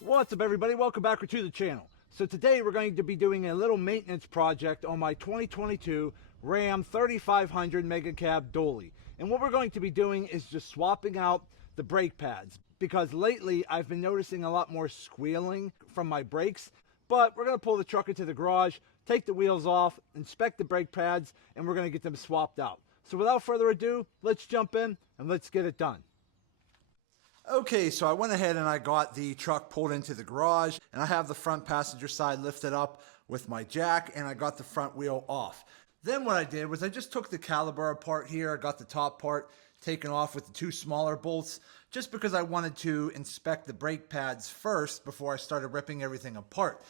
What's up, everybody? Welcome back to the channel. So today we're going to be doing a little maintenance project on my 2022 Ram 3500 Mega Cab Dolly. And what we're going to be doing is just swapping out the brake pads, because lately I've been noticing a lot more squealing from my brakes. But we're going to pull the truck into the garage, take the wheels off, inspect the brake pads, and we're going to get them swapped out. So without further ado, let's jump in and let's get it done. Okay, so I went ahead and I got the truck pulled into the garage, and I have the front passenger side lifted up with my jack, and I got the front wheel off. Then what I did was I just took the caliper apart here. I got the top part taken off with the two smaller bolts, just because I wanted to inspect the brake pads first before I started ripping everything apart.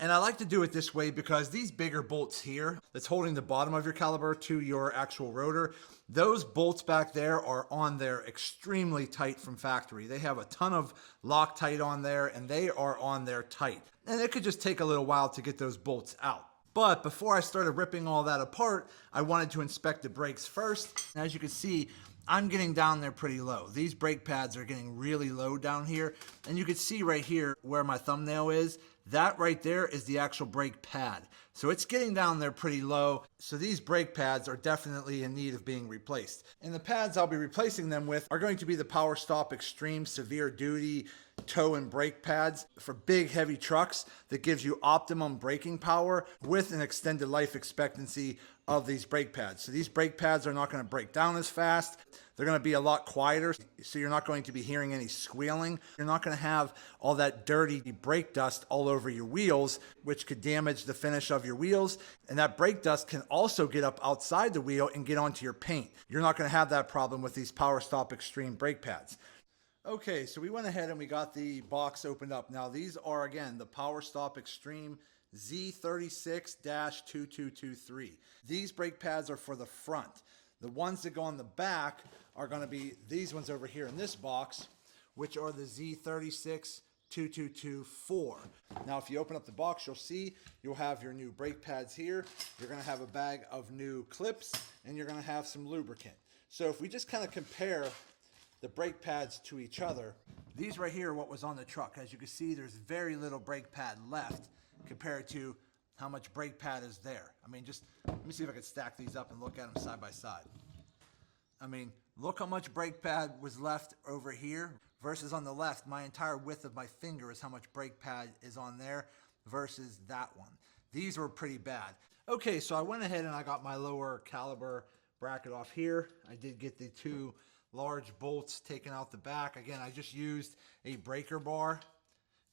And I like to do it this way because these bigger bolts here that's holding the bottom of your caliper to your actual rotor, those bolts back there are on there extremely tight from factory. They have a ton of Loctite on there, and they are on there tight. And it could just take a little while to get those bolts out. But before I started ripping all that apart, I wanted to inspect the brakes first. And as you can see, I'm getting down there pretty low. These brake pads are getting really low down here. And you can see right here where my thumbnail is, that right there is the actual brake pad. So it's getting down there pretty low. So these brake pads are definitely in need of being replaced. And the pads I'll be replacing them with are going to be the Powerstop Extreme Severe Duty tow and brake pads for big heavy trucks that gives you optimum braking power with an extended life expectancy of these brake pads. So these brake pads are not going to break down as fast. They're going to be a lot quieter, so you're not going to be hearing any squealing. You're not going to have all that dirty brake dust all over your wheels, which could damage the finish of your wheels. And that brake dust can also get up outside the wheel and get onto your paint. You're not going to have that problem with these Powerstop Extreme brake pads. Okay, so we went ahead and we got the box opened up. Now these are, again, the Powerstop Extreme Z36-2223. These brake pads are for the front. The ones that go on the back are going to be these ones over here in this box, which are the Z36-2224. Now, if you open up the box, you'll see you'll have your new brake pads here. You're going to have a bag of new clips, and you're going to have some lubricant. So if we just kind of compare the brake pads to each other, these right here are what was on the truck. As you can see, there's very little brake pad left compared to how much brake pad is there. I mean, just let me see if I can stack these up and look at them side by side. I mean, look how much brake pad was left over here versus on the left. My entire width of my finger is how much brake pad is on there versus that one. These were pretty bad. Okay, so I went ahead and I got my lower caliber bracket off here. I did get the two large bolts taken out the back. Again, I just used a breaker bar,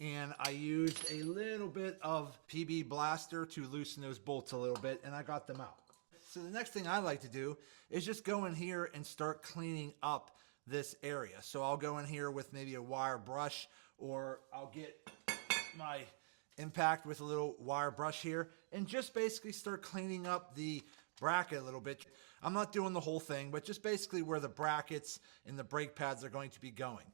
and I used a little bit of PB Blaster to loosen those bolts a little bit, and I got them out. So the next thing I like to do is just go in here and start cleaning up this area. So I'll go in here with maybe a wire brush, or I'll get my impact with a little wire brush here and just basically start cleaning up the bracket a little bit. I'm not doing the whole thing, but just basically where the brackets and the brake pads are going to be going.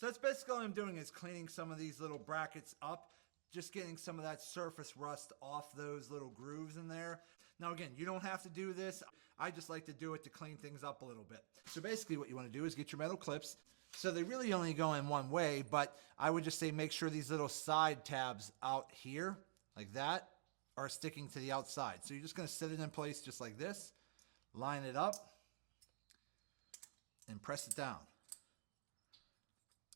So that's basically all I'm doing, is cleaning some of these little brackets up, just getting some of that surface rust off those little grooves in there. Now again, you don't have to do this. I just like to do it to clean things up a little bit. So basically what you want to do is get your metal clips. So they really only go in one way, but I would just say make sure these little side tabs out here, like that, are sticking to the outside. So you're just going to set it in place just like this, line it up, and press it down.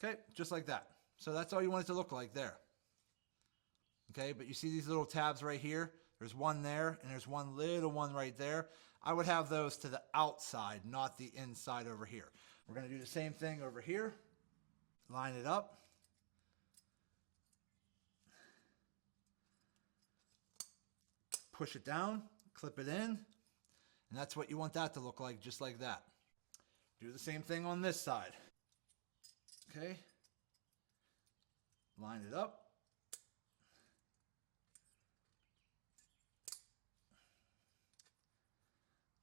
Okay, just like that. So that's all you want it to look like there. Okay, but you see these little tabs right here? There's one there, and there's one little one right there. I would have those to the outside, not the inside over here. We're going to do the same thing over here. Line it up. Push it down, clip it in, and that's what you want that to look like, just like that. Do the same thing on this side. Okay, line it up.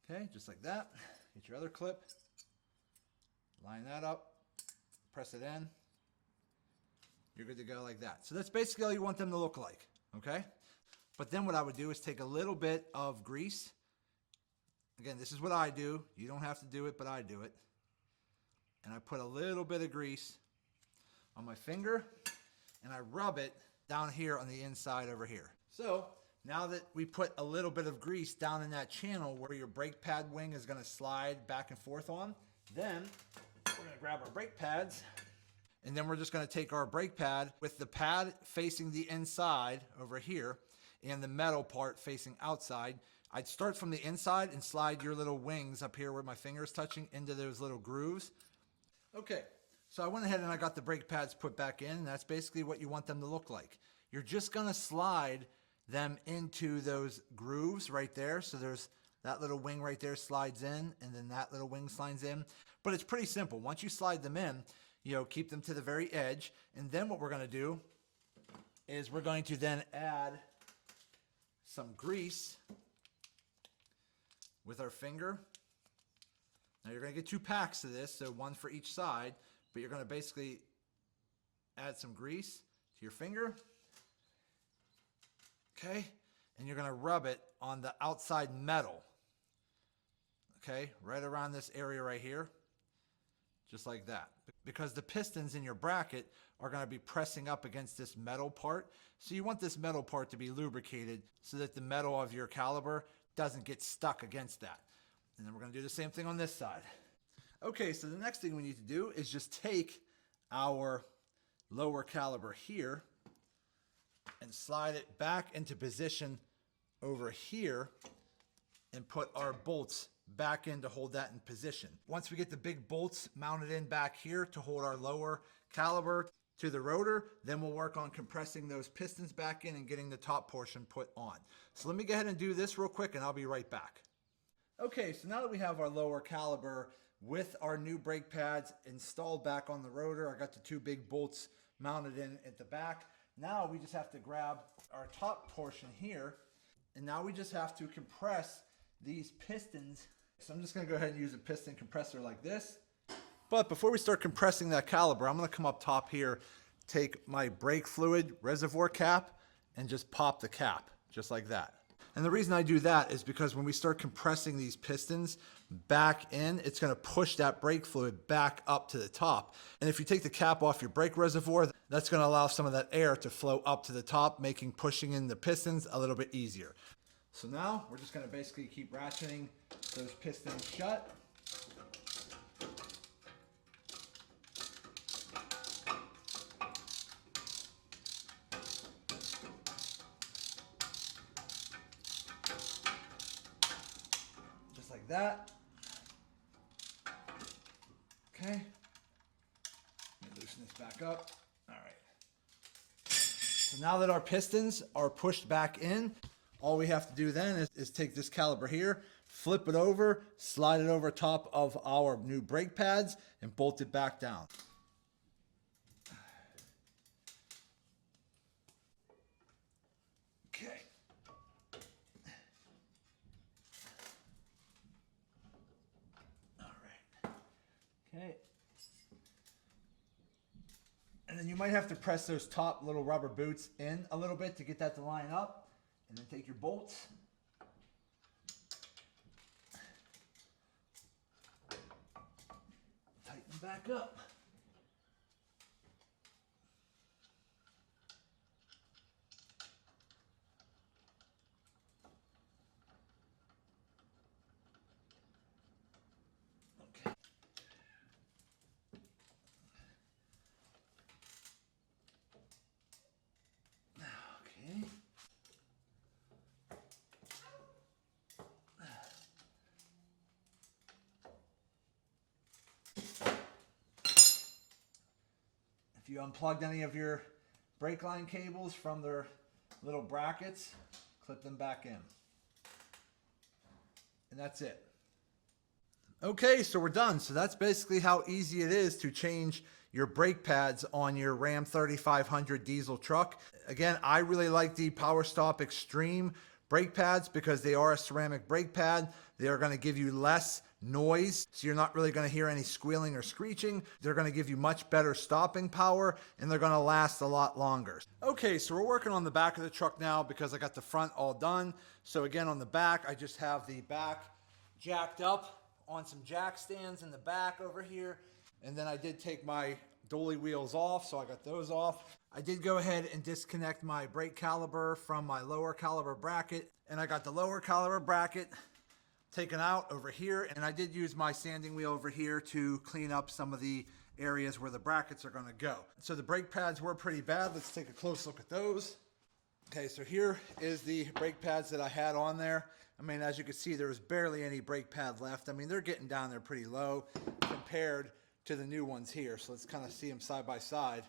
Okay, just like that. Get your other clip, line that up, press it in. You're good to go like that. So that's basically all you want them to look like, okay? But then what I would do is take a little bit of grease Again, this is what I do. You don't have to do it, but I do it. And I put a little bit of grease on my finger and I rub it down here on the inside over here. So now that we put a little bit of grease down in that channel where your brake pad wing is going to slide back and forth on, then we're going to grab our brake pads, and then we're just going to take our brake pad with the pad facing the inside over here and the metal part facing outside. I'd start from the inside and slide your little wings up here where my finger is touching into those little grooves. Okay, so I went ahead and I got the brake pads put back in, and that's basically what you want them to look like. You're just going to slide them into those grooves right there. So there's that little wing right there slides in, and then that little wing slides in. But it's pretty simple. Once you slide them in, keep them to the very edge. And then what we're going to do is we're going to then add some grease with our finger. Now you're going to get 2 packs of this, so 1 for each side, but you're going to basically add some grease to your finger. Okay, and you're going to rub it on the outside metal. Okay, right around this area right here, just like that. Because the pistons in your bracket are going to be pressing up against this metal part. So you want this metal part to be lubricated so that the metal of your caliper doesn't get stuck against that. And then we're going to do the same thing on this side. Okay, so the next thing we need to do is just take our lower caliper here and slide it back into position over here and put our bolts back in to hold that in position. Once we get the big bolts mounted in back here to hold our lower caliper to the rotor, then we'll work on compressing those pistons back in and getting the top portion put on. So let me go ahead and do this real quick and I'll be right back. Okay, so now that we have our lower caliper with our new brake pads installed back on the rotor, I got the 2 big bolts mounted in at the back. Now we just have to grab our top portion here, and now we just have to compress these pistons. So I'm just going to go ahead and use a piston compressor like this. But before we start compressing that caliper, I'm going to come up top here, take my brake fluid reservoir cap, and just pop the cap, just like that. And the reason I do that is because when we start compressing these pistons back in, it's going to push that brake fluid back up to the top. And if you take the cap off your brake reservoir, that's going to allow some of that air to flow up to the top, making pushing in the pistons a little bit easier. So now we're just going to basically keep ratcheting those pistons shut. Just like that. Okay. Let me loosen this back up. All right. So now that our pistons are pushed back in, all we have to do then is take this caliper here, flip it over, slide it over top of our new brake pads, and bolt it back down. Okay. All right. Okay. And then you might have to press those top little rubber boots in a little bit to get that to line up. And then take your bolts. Tighten them back up. Okay. Okay. If you unplugged any of your brake line cables from their little brackets, clip them back in. And that's it. Okay, so we're done. So that's basically how easy it is to change your brake pads on your Ram 3500 diesel truck. Again, I really like the Powerstop Extreme brake pads because they are a ceramic brake pad. They are going to give you less noise, so you're not really going to hear any squealing or screeching. They're going to give you much better stopping power, and they're going to last a lot longer. Okay, so we're working on the back of the truck now because I got the front all done. So again, on the back, I just have the back jacked up on some jack stands in the back over here. And then I did take my dolly wheels off, so I got those off. I did go ahead and disconnect my brake caliper from my lower caliber bracket, and I got the lower caliber bracket taken out over here, and I did use my sanding wheel over here to clean up some of the areas where the brackets are going to go. So the brake pads were pretty bad. Let's take a close look at those. Okay, so here is the brake pads that I had on there. I mean, as you can see, there was barely any brake pad left. I mean, they're getting down there pretty low compared to the new ones here. So let's kind of see them side by side.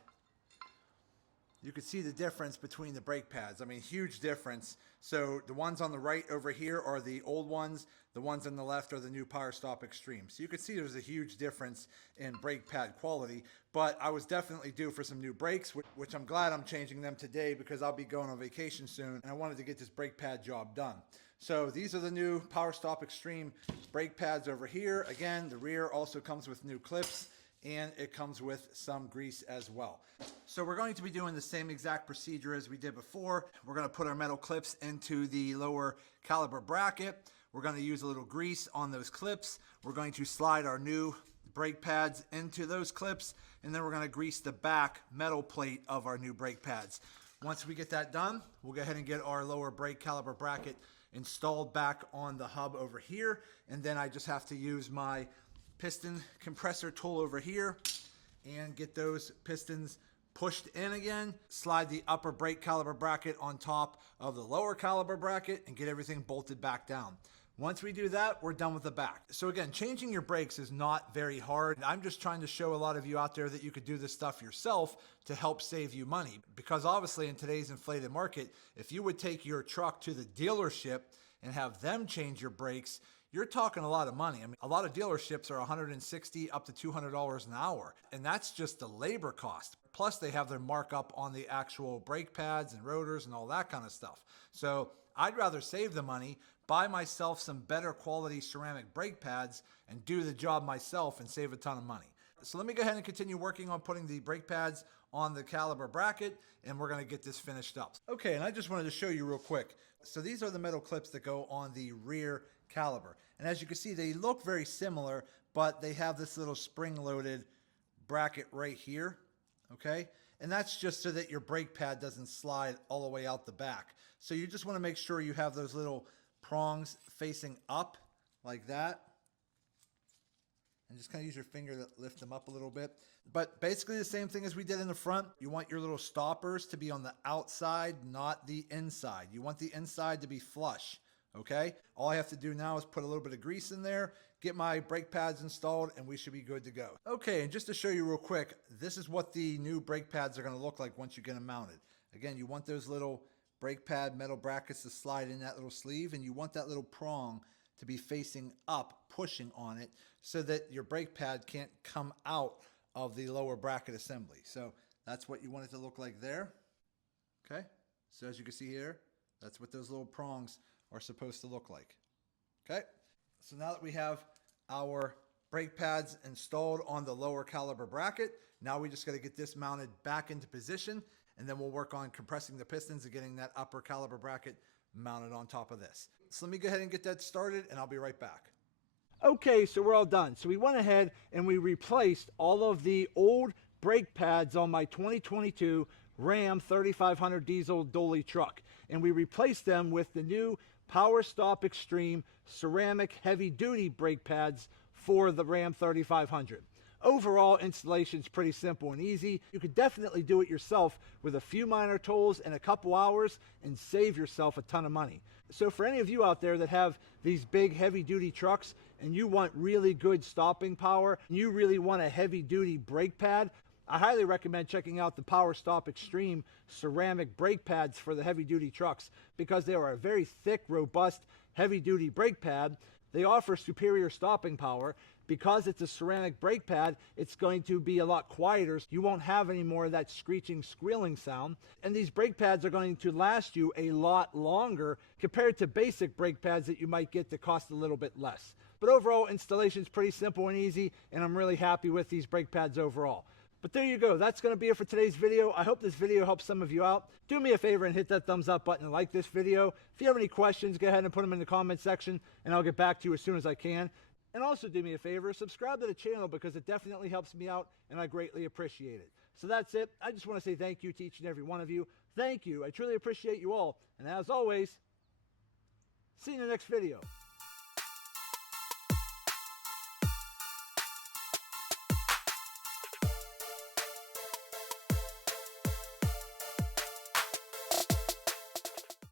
You can see the difference between the brake pads. I mean, huge difference. So the ones on the right over here are the old ones. The ones on the left are the new Powerstop Extreme. So you can see there's a huge difference in brake pad quality, but I was definitely due for some new brakes, which I'm glad I'm changing them today because I'll be going on vacation soon and I wanted to get this brake pad job done. So these are the new Powerstop Extreme brake pads over here. Again, the rear also comes with new clips and it comes with some grease as well. So we're going to be doing the same exact procedure as we did before. We're going to put our metal clips into the lower caliber bracket. We're going to use a little grease on those clips. We're going to slide our new brake pads into those clips, and then we're going to grease the back metal plate of our new brake pads. Once we get that done, we'll go ahead and get our lower brake caliber bracket installed back on the hub over here, and then I just have to use my piston compressor tool over here and get those pistons pushed in again, slide the upper brake caliber bracket on top of the lower caliber bracket, and get everything bolted back down. Once we do that, we're done with the back. So again, changing your brakes is not very hard. I'm just trying to show a lot of you out there that you could do this stuff yourself to help save you money. Because obviously in today's inflated market, if you would take your truck to the dealership and have them change your brakes, you're talking a lot of money. I mean, a lot of dealerships are $160 up to $200 an hour, and that's just the labor cost. Plus they have their markup on the actual brake pads and rotors and all that kind of stuff. So I'd rather save the money, buy myself some better quality ceramic brake pads, and do the job myself and save a ton of money. So let me go ahead and continue working on putting the brake pads on the caliber bracket, and we're going to get this finished up. Okay, and I just wanted to show you real quick. So these are the metal clips that go on the rear caliber. And as you can see, they look very similar, but they have this little spring-loaded bracket right here, okay? And that's just so that your brake pad doesn't slide all the way out the back. So you just want to make sure you have those little prongs facing up like that. And just kind of use your finger to lift them up a little bit. But basically the same thing as we did in the front. You want your little stoppers to be on the outside, not the inside. You want the inside to be flush, okay? All I have to do now is put a little bit of grease in there, get my brake pads installed, and we should be good to go. Okay, and just to show you real quick, this is what the new brake pads are going to look like once you get them mounted. Again, you want those little brake pad metal brackets to slide in that little sleeve, and you want that little prong to be facing up, pushing on it, so that your brake pad can't come out of the lower bracket assembly. So that's what you want it to look like there. Okay, so as you can see here, that's what those little prongs are supposed to look like. Okay, so now that we have our brake pads installed on the lower caliber bracket, now we just got to get this mounted back into position, and then we'll work on compressing the pistons and getting that upper caliber bracket mounted on top of this. So let me go ahead and get that started, and I'll be right back. Okay, so we're all done. So we went ahead and we replaced all of the old brake pads on my 2022 Ram 3500 diesel dolly truck. And we replaced them with the new Powerstop Extreme ceramic heavy duty brake pads for the Ram 3500. Overall, installation is pretty simple and easy. You could definitely do it yourself with a few minor tools in a couple hours and save yourself a ton of money. So for any of you out there that have these big heavy duty trucks and you want really good stopping power, and you really want a heavy duty brake pad, I highly recommend checking out the Powerstop Extreme ceramic brake pads for the heavy duty trucks, because they are a very thick, robust, heavy duty brake pad. They offer superior stopping power. Because it's a ceramic brake pad, it's going to be a lot quieter. You won't have any more of that screeching, squealing sound. And these brake pads are going to last you a lot longer compared to basic brake pads that you might get that cost a little bit less. But overall, installation is pretty simple and easy, and I'm really happy with these brake pads overall. But there you go. That's going to be it for today's video. I hope this video helps some of you out. Do me a favor and hit that thumbs up button and like this video. If you have any questions, go ahead and put them in the comment section and I'll get back to you as soon as I can. And also do me a favor, subscribe to the channel because it definitely helps me out and I greatly appreciate it. So that's it. I just want to say thank you to each and every one of you. Thank you. I truly appreciate you all. And as always, see you in the next video.